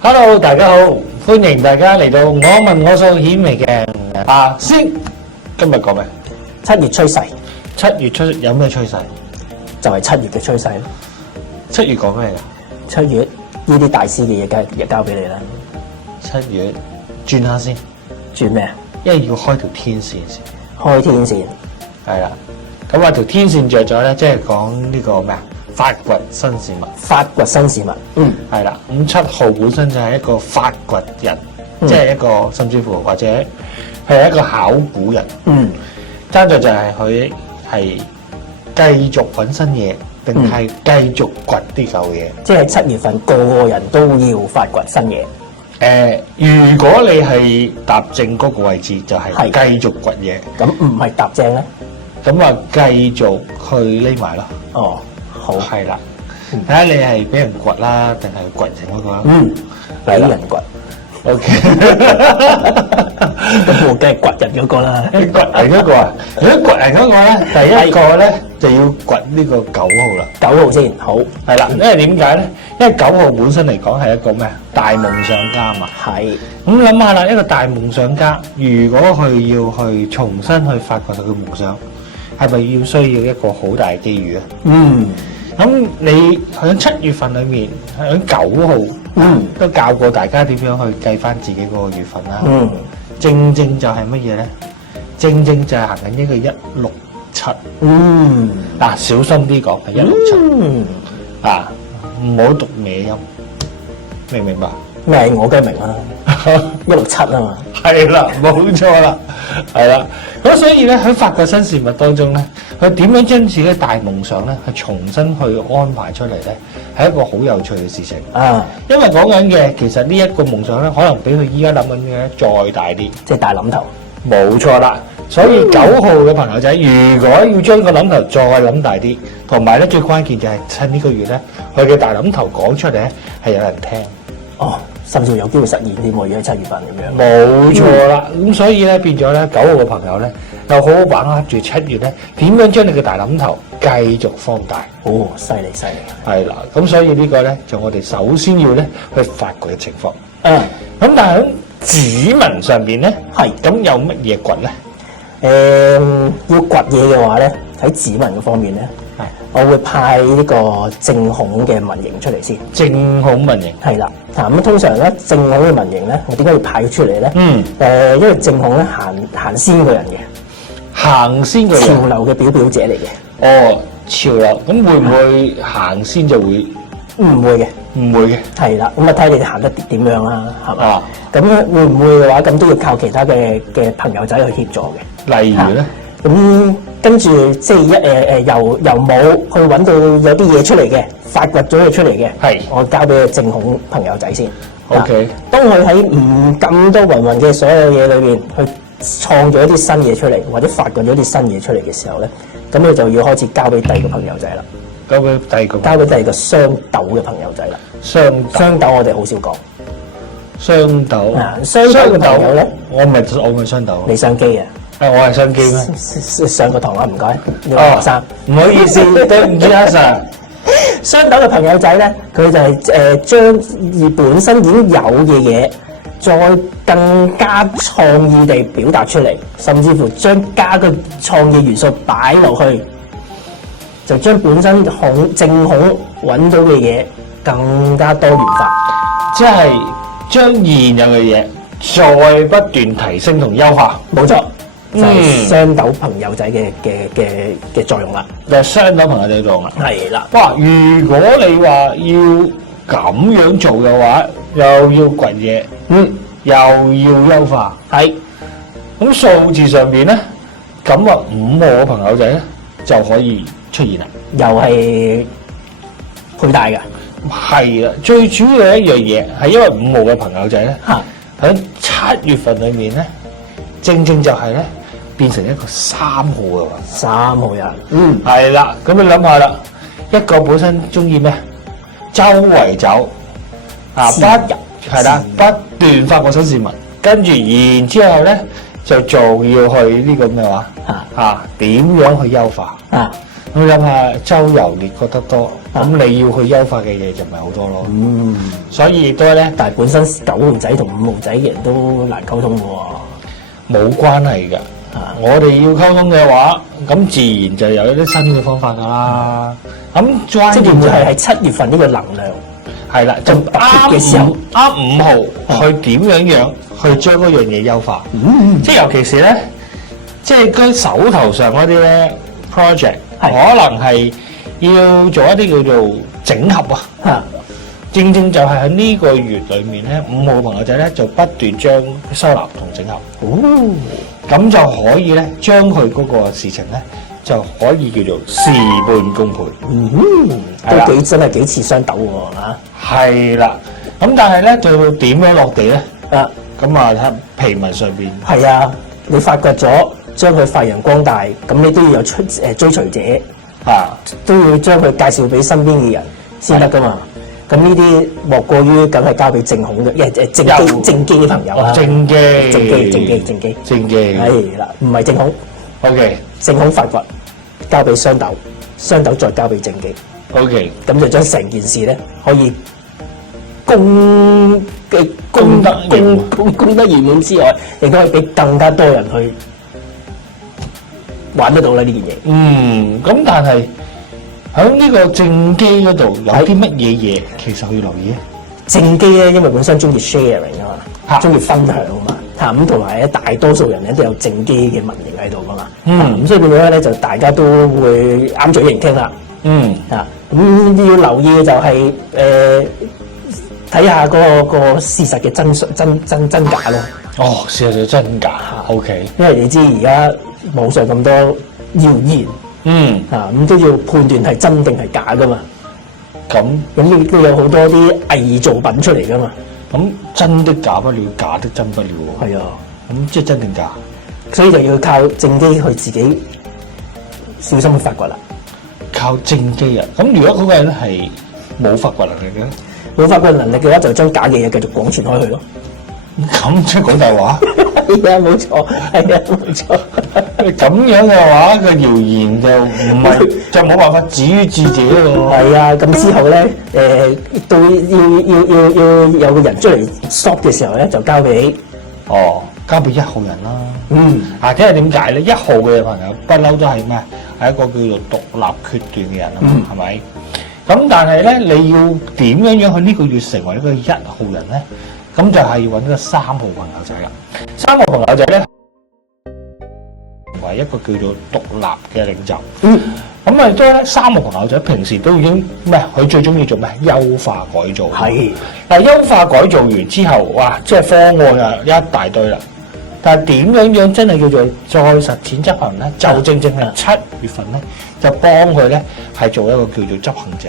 Hello，大家好，歡迎大家嚟到我問我數顯微鏡先。今日講咩？7月趨勢。7月趨有咩趨勢？就係7月嘅趨勢咯。7月講咩㗎？7月呢啲大師嘅嘢，梗係交俾你啦。7月轉下先。轉咩啊？因為要開條天線先。開天線。係啦。咁啊條天線着咗咧，即係講呢個咩啊？發掘新事物。發掘新事物。嗯。係啦。咁7號本身就係一個發掘人，即係一個甚至乎或者係一個考古人。嗯。爭在就係佢係繼續揾新嘢，定係繼續掘啲舊嘢？即係7月份個個人都要發掘新嘢。如果你係踏正嗰個位置，就係繼續掘嘢。咁唔係踏正咧？咁啊，繼續去匿埋咯。哦，好。係啦，睇下你係俾人掘啦，定係掘人嗰個啦。俾人掘。OK。咁我梗係掘人嗰個啦。掘人嗰個啊？如果掘人嗰個咧，第一個咧就要掘呢個9號啦。9號先好。係啦，因為點解咧？因為9號本身嚟講係一個咩啊？大夢想家嘛。係。咁諗下啦，一個大夢想家，如果佢要去重新去發掘佢嘅夢想，係咪要需要一個好大嘅機遇啊？咁你喺7月份裏面，喺9號，都教過大家點樣去計翻自己嗰個月份啦。正正就係乜嘢咧？正正就係行緊一個167。嗱，小心啲講係167。唔好讀歪音，明唔明白？咩？我梗係明啦，167啊嘛。係啦，冇錯啦，係啦。咁所以咧喺發掘新事物當中咧，佢點樣將自己嘅大夢想咧，係重新去安排出嚟咧，係一個好有趣嘅事情。因為講緊嘅其實呢一個夢想咧，可能比佢依家諗緊嘅咧再大啲，即係大諗頭。冇錯啦。所以9號嘅朋友仔，如果要將個諗頭再諗大啲，同埋咧最關鍵就係趁呢個月咧，佢嘅大諗頭講出嚟咧係有人聽。甚至有機會實現添喎，如果喺7月份咁樣。冇錯啦，咁所以咧變咗咧9號嘅朋友咧，又好好把握住7月咧，點樣將你嘅大諗頭繼續放大。犀利犀利。係啦，咁所以呢個咧就我哋首先要咧去發掘嘅情況。咁但係喺指紋上邊咧，咁有乜嘢掘咧？要掘嘢嘅話咧，喺指紋嘅方面咧，我會派呢個正孔嘅紋型出嚟先。正孔紋型係啦，咁通常咧正孔嘅紋型咧，我點解要派佢出嚟咧？因為正孔咧行先個人嘅，行先個人潮流嘅表者嚟嘅。潮流咁會唔會行先就會？唔會嘅，唔會嘅。係啦，咁啊睇你哋行得點樣啦，係嘛？咁會唔會嘅話，咁都要靠其他嘅朋友仔去協助嘅。例如咧？咁跟住即係由冇去揾到有啲嘢出嚟嘅，發掘咗佢出嚟嘅，我交俾個正孔朋友仔先。OK。當佢喺唔咁多芸芸嘅所有嘢裏邊去創造一啲新嘢出嚟，或者發掘咗啲新嘢出嚟嘅時候咧，咁佢就要開始交俾第二個朋友仔啦。交俾第二個雙斗嘅朋友仔啦。雙斗我哋好少講。雙斗。雙斗嘅朋友咧，我唔係雙斗。你雙機啊？我係雙機咩？上個堂啦，唔該。呢個學生，唔好意思，對唔住阿 Sir。雙斗嘅朋友仔咧，佢就係將本身已經有嘅嘢，再更加創意地表達出嚟，甚至乎加個創意元素擺落去，就將本身正孔揾到嘅嘢更加多元化，即係將現有嘅嘢再不斷提升同優化。冇錯。就係雙斗朋友仔嘅作用啦，就係雙斗朋友仔嘅作用啦。係啦，哇！如果你話要咁樣做嘅話，又要掘嘢，又要優化，係。咁數字上邊咧，咁啊5號嘅朋友仔咧就可以出現啦，又係配戴嘅。係啦，最主要嘅一樣嘢係因為5號嘅朋友仔咧，喺7月份裏面咧，正正就係咧。變成一個3號嘅喎，3號人，係啦，咁你諗下啦，一個本身中意咩？周圍走，不斷發掘新事物，跟住然之後咧就做要去呢個咩話？點樣去優化？你諗下周遊列覺得多，咁你要去優化嘅嘢就唔係好多咯。所以亦都咧，但係本身9號仔同5號仔嘅人都難溝通嘅喎。冇關係㗎。我哋要溝通嘅話，咁自然就有一啲新嘅方法㗎啦。咁即係會唔會係喺7月份呢個能量？係啦，就啱嘅時候，啱5號去點樣去將嗰樣嘢優化。即係尤其是咧，即係佢手頭上嗰啲咧 project，可能係要做一啲叫做整合啊。正正就係喺呢個月裏面咧，5號朋友仔咧就不斷將收納同整合。咁就可以咧，將佢嗰個事情咧就可以叫做事半功倍。都真係幾似雙斗喎嚇。係啦，咁但係咧就點樣落地咧？咁睇皮文上邊。係啊，你發掘咗，將佢發揚光大，咁你都要有追隨者都要將佢介紹俾身邊嘅人先得噶嘛。咁呢啲莫過於梗係交俾正統嘅，正機嘅朋友啦。正機。係啦，唔係正統。OK。正統發掘交俾雙斗，雙斗再交俾正機。OK。咁就將成件事咧可以功德圓滿之外，亦都可以俾更加多人去玩得到啦呢件嘢。咁但係喺呢個正機嗰度有啲乜嘢嘢其實要留意咧？正機咧，因為本身中意 sharing 啊嘛，中意分享啊嘛，咁同埋咧大多數人咧都有正機嘅文型喺度噶嘛，咁所以變咗咧就大家都會啱嘴型傾啦。咁要留意嘅就係睇下嗰個事實嘅真假咯。事實嘅真假。OK。因為你知而家網上咁多謠言。咁都要判斷係真定係假噶嘛？咁亦都有好多啲偽造品出嚟噶嘛？咁真的假不了，假的真不了。係啊，咁即係真定假？所以就要靠正機去自己小心去發掘啦。靠正機啊！咁如果嗰個人係冇發掘能力嘅，冇發掘能力嘅話，就將假嘅嘢繼續廣傳開去咯。咁即係講大話？係啊，冇錯，係啊，冇錯。咁樣嘅話，個謠言就唔係就冇辦法止於智者咯。係啊，咁之後咧，到要有個人出嚟 stop 嘅時候咧，就交俾1號人啦。睇下點解咧？1號嘅朋友不嬲都係咩？係一個叫做獨立決斷嘅人啊嘛，係咪？咁但係咧，你要點樣去呢個月成為一個1號人咧？咁就係要揾個3號朋友仔啦。3號朋友仔咧，為一個叫做獨立嘅領袖。咁啊，將3號朋友仔平時都已經咩？佢最中意做咩？優化改造。係。但係優化改造完之後，哇！即係方案啊一大堆啦。但係點樣真係叫做再實踐執行咧？就正係7月份咧，就幫佢咧係做一個叫做執行者。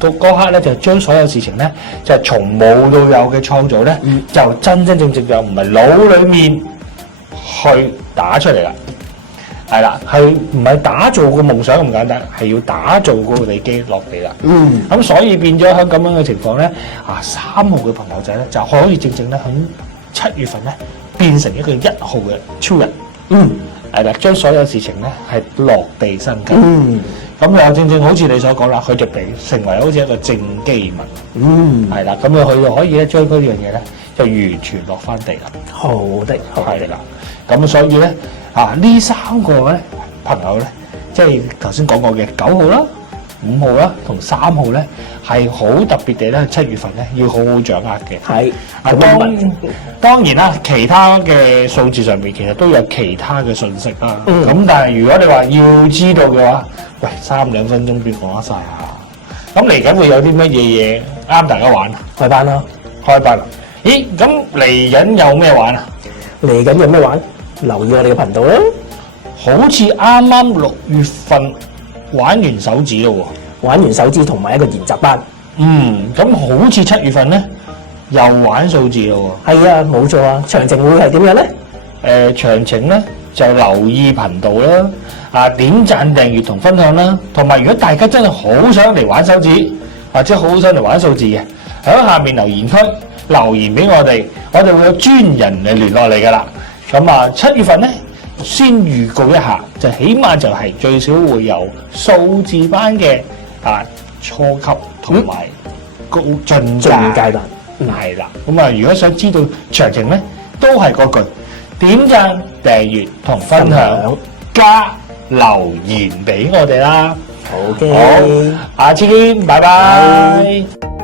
到嗰刻咧就將所有事情咧就係從冇到有嘅創造咧，就真正就唔係腦裏面去打出嚟啦。係啦，係唔係打造個夢想咁簡單？係要打造個地基落地啦。咁所以變咗喺咁樣嘅情況咧，3號嘅朋友仔咧就可以正咧喺7月份咧變成一個1號嘅超人。係啦，將所有事情咧係落地生根。咁又正好似你所講啦，佢就成為好似一個正機文。係啦，咁佢就可以咧將嗰樣嘢咧就完全落翻地啦。好的，係啦。咁所以咧呢3個咧朋友咧，即係頭先講過嘅9號啦、5號啦同3號咧，係好特別地咧7月份咧要好好掌握嘅。係。當然啦，其他嘅數字上面其實都有其他嘅信息啦。咁但係如果你話要知道嘅話，喂，3-2分鐘邊講得晒啊？咁嚟緊會有啲乜嘢嘢啱大家玩啊？開班啦！開班啦！咦，咁嚟緊有咩玩啊？嚟緊有咩玩？留意我哋嘅頻道啦！好似啱啱6月份玩完手指咯喎，玩完手指同埋一個研習班。咁好似7月份咧又玩數字咯喎。係啊，冇錯啊。詳情會係點樣咧？詳情咧就留意頻道啦，點讚、訂閱同分享啦。同埋如果大家真係好想嚟玩手指，或者好想嚟玩數字嘅，喺下面留言區留言俾我哋會有專人嚟聯絡你噶啦。咁7月份咧，先預告一下，就起碼就係最少會有數字班嘅啊初級同埋高進階段。係啦，咁啊，如果想知道詳情咧，都係嗰句點讚、訂閱同分享，加留言俾我哋啦。好嘅，好，下次見，拜拜。